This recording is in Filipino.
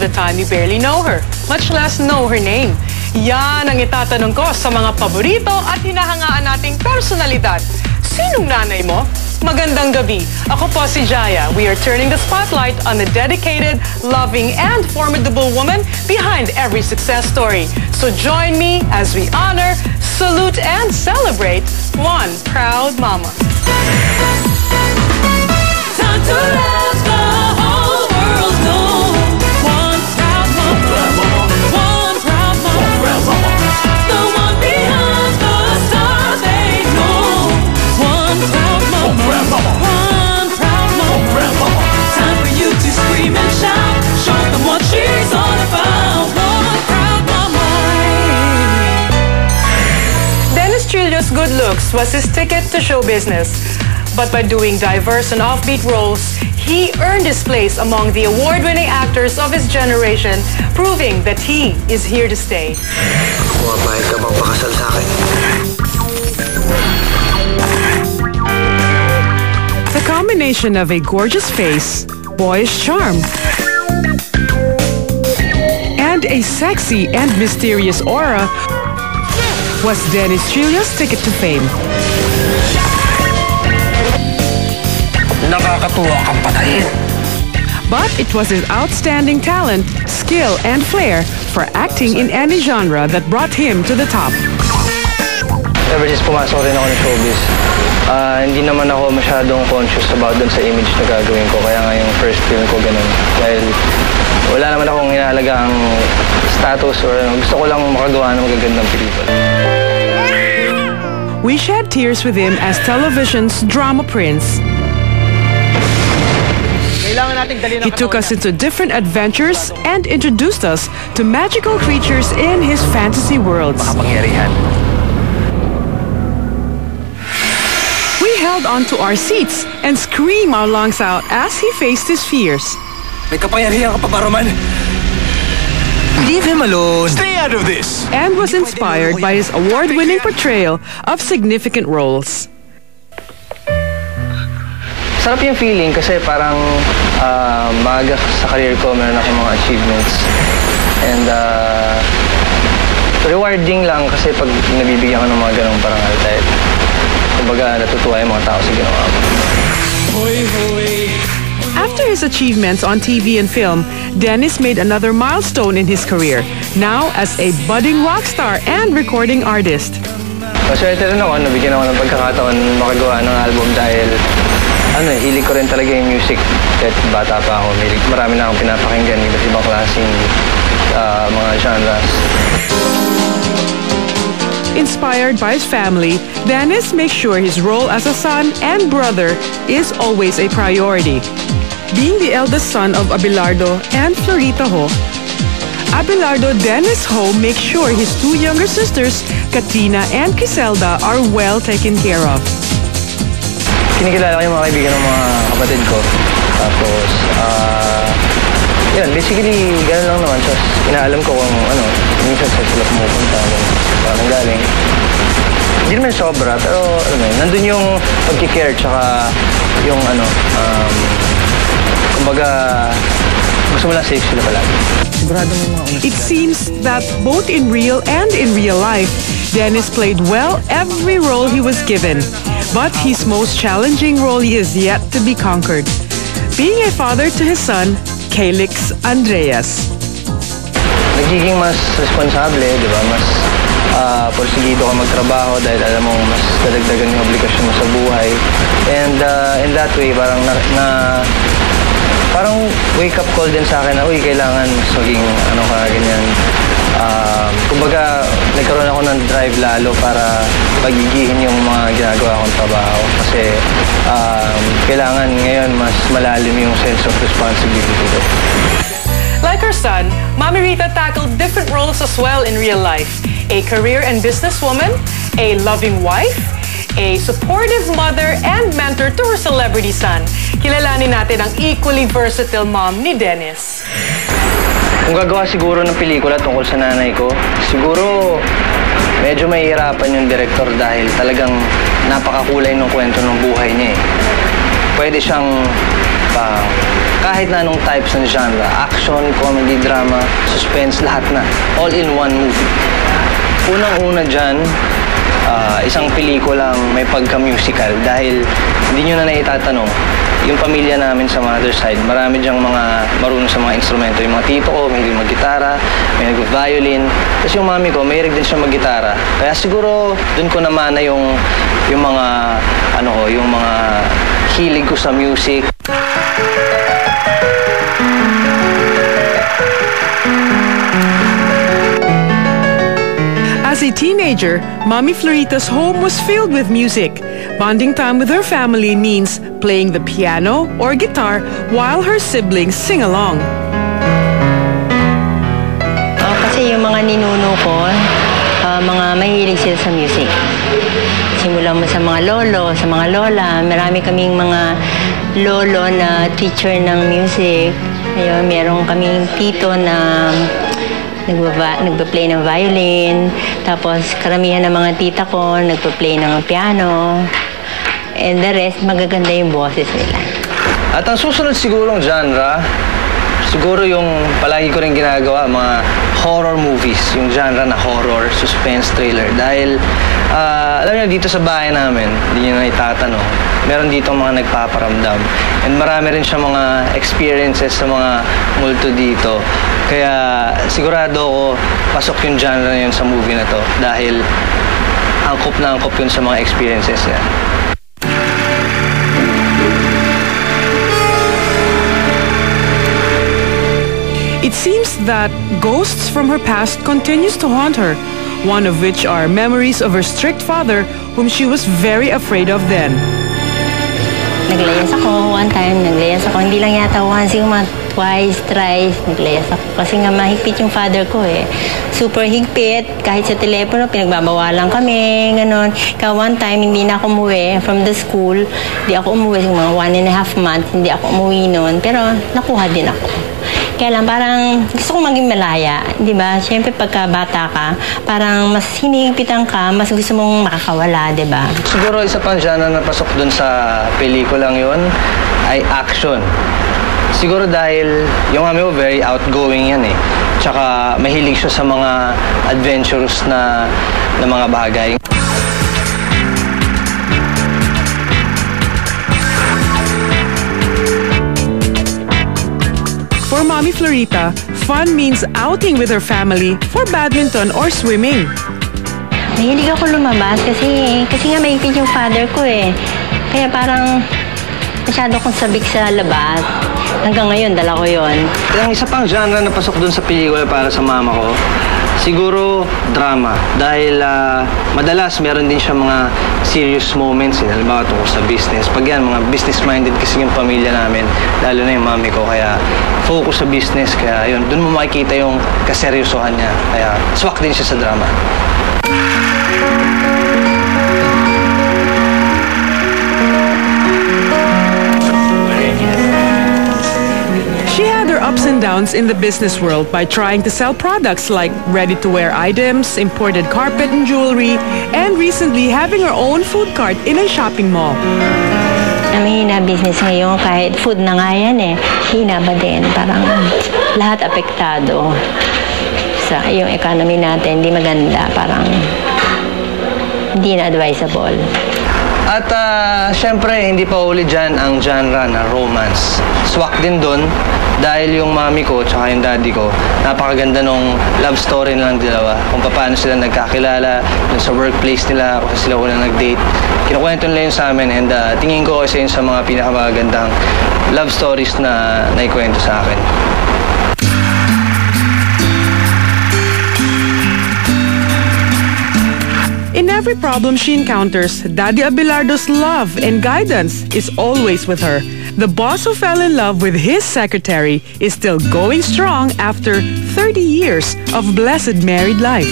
of the time you barely know her, much less know her name. Yan ang itatanong ko sa mga paborito at hinahangaan nating personalidad. Sinong nanay mo? Magandang gabi. Ako po si Jaya. We are turning the spotlight on the dedicated, loving, and formidable woman behind every success story. So join me as we honor, salute, and celebrate one proud mama. Time to let the whole world know one proud mama. One proud mama. The one behind the stars they know. One proud mama. One proud mama. Time for you to scream and shout. Show them what she's all about. One proud mama. Dennis Trillo's good looks was his ticket to show business. But by doing diverse and offbeat roles, he earned his place among the award-winning actors of his generation, proving that he is here to stay. Pumapayag ka bang pakasal sa akin? The combination of a gorgeous face, boyish charm, and a sexy and mysterious aura was Dennis Trillo's ticket to fame. Nakakatuwa kang patayin. But it was his outstanding talent, skill, and flair for acting in any genre that brought him to the top. Ever since pumasok rin ako ng showbiz, hindi naman ako masyadong conscious about dun sa image na gagawin ko. Kaya nga yung first film ko ganun. Dahil wala naman akong inahalagang status or gusto ko lang makagawa ng magagandang pelikula. We shed tears with him as television's drama prince. He took us into different adventures and introduced us to magical creatures in his fantasy worlds. We held on to our seats and screamed our lungs out as he faced his fears. May kapangyarihan ka pa ba, Roman? Leave him alone. Stay out of this. And was inspired by his award-winning portrayal of significant roles. Sarap yung feeling kasi parang maaga sa career ko, meron akong mga achievements. And rewarding lang kasi pag nabibigyan ko ng mga ganong parangal dahil kumbaga natutuwa yung mga tao sa ginawa ko. After his achievements on TV and film, Dennis made another milestone in his career, now as a budding rock star and recording artist. Maswerte rin ako, nabigyan ako ng pagkakataon makagawa ng album dahil hilig ko rin talaga yung music. Kahit bata pa ako, marami na akong pinapakinggan iba't ibang klaseng mga genres. Inspired by his family, Dennis makes sure his role as a son and brother is always a priority. Being the eldest son of Abelardo and Florita Ho, Abelardo Dennis Ho makes sure his two younger sisters, Katrina and Criselda, are well taken care of. Kinikilala ko yung mga kaibigan ng mga kapatid ko. Tapos, yun, basically, gano'n lang naman. So, inaalam ko kung minsan sa sila pumupunta, parang galing. Hindi naman sobra, pero nandun yung pagkikare, tsaka yung kumbaga, gusto mo lang safe sila palagi. It seems that both in real and in real life, Dennis played well every role he was given. But his most challenging role is yet to be conquered. Being a father to his son, Calix Andreas. Nagiging mas responsable, di ba? Mas porsigido ka magtrabaho dahil alam mo mas dadagdagan yung obligasyon mo sa buhay. And in that way, parang wake-up call din sa akin na, uy, kailangan maging ganyan. Kumbaga, nagkaroon ako ng drive lalo para pagigihin yung mga ginagawa kong trabaho. Kasi kailangan ngayon mas malalim yung sense of responsibility ko. Like her son, Mami Rita tackled different roles as well in real life. A career and businesswoman, a loving wife, a supportive mother, and mentor to her celebrity son. Kilalanin natin ang equally versatile mom ni Dennis. Kung gagawa siguro ng pelikula tungkol sa nanay ko, siguro medyo mahihirapan yung director dahil talagang napakakulay ng kwento ng buhay niya eh. Pwede siyang kahit na anong types ng genre, action, comedy, drama, suspense, lahat na. All in one movie. Unang-una dyan, isang pelikulang may pagka-musical dahil hindi nyo na naitatanong, yung pamilya namin sa mother side, marami dyang mga marunong sa mga instrumento. Yung mga tito ko, may mag-gitara, may nag-violin. Tapos yung mami ko, mahilig din siya mag-gitara. Kaya siguro, dun ko naman na yung mga, yung mga hilig ko sa music. As a teenager, Mommy Florita's home was filled with music. Bonding time with her family means playing the piano or guitar while her siblings sing along. Kasi yung mga ninuno ko, mga mahilig sila sa music. Simulan mo sa mga lolo, sa mga lola. Marami kaming mga lolo na teacher ng music. Ayun, meron kaming tito na nagpa-play ng violin. Tapos karamihan ng mga tita ko nagpa-play ng piano. And the rest, magaganda yung boses nila. At ang susunod sigurong genre, siguro yung palagi ko rin ginagawa, mga horror movies. Yung genre na horror, suspense, thriller. Dahil, alam niyo, dito sa bahay namin, hindi nyo na itatanong, meron dito mga nagpaparamdam. And marami rin siya mga experiences sa mga multo dito. Kaya sigurado ako, pasok yung genre na yun sa movie na to. Dahil angkop na angkop yun sa mga experiences niya. It seems that ghosts from her past continues to haunt her, one of which are memories of her strict father, whom she was very afraid of then. Naglayas ako one time, Hindi lang yata once, yung mga twice, thrice, naglayas ako. Kasi nga mahigpit yung father ko eh. Super higpit, kahit sa telepono, pinagbabawalan kami, ganon. Kaya one time, hindi na ako umuwi from the school. Hindi ako umuwi, mga 1.5 months, hindi ako umuwi noon. Pero nakuha din ako. Kaya lang, parang gusto kong maging malaya, di ba? Siyempre, pagka bata ka, parang mas hinihigpitan ka, mas gusto mong makakawala, di ba? Siguro isa pang genre na pasok dun sa pelikulang yun ay action. Siguro dahil yung mami ko very outgoing yan eh. Tsaka mahilig siya sa mga adventurous na mga bagay. For Mommy Florita, fun means outing with her family for badminton or swimming. Mahilig ako lumabas kasi nga mahigpit yung father ko eh. Kaya parang masyado akong sabik sa labas. Hanggang ngayon, dala ko yun. Ang isa pang genre na pasok dun sa pelikula para sa mama ko, siguro drama. Dahil madalas meron din siya mga serious moments. Halimbawa tungkol sa business. Pag yan, mga business-minded kasi yung pamilya namin, lalo na yung mami ko. Kaya focus sa business. Kaya yun, dun mo makikita yung kaseryosohan niya. Kaya swak din siya sa drama. Ups and downs in the business world by trying to sell products like ready-to-wear items, imported carpet and jewelry, and recently having her own food cart in a shopping mall. Mahina business ngayon, kahit food na nga yan eh. Hina ba din? Parang lahat apektado. Sa yung economy natin, hindi maganda. Parang hindi na advisable. At syempre, hindi pa uli dyan ang genre na romance. Swak din dun dahil yung mami ko tsaka yung daddy ko, napakaganda nung love story nilang dalawa. Kung paano sila nagkakilala, dun sa workplace nila, kung sila unang nag-date. Kinukwento nila yun sa amin and tingin ko kasi yun sa mga pinakamagandang love stories na naikwento sa akin. In every problem she encounters, Daddy Abelardo's love and guidance is always with her. The boss who fell in love with his secretary is still going strong after 30 years of blessed married life.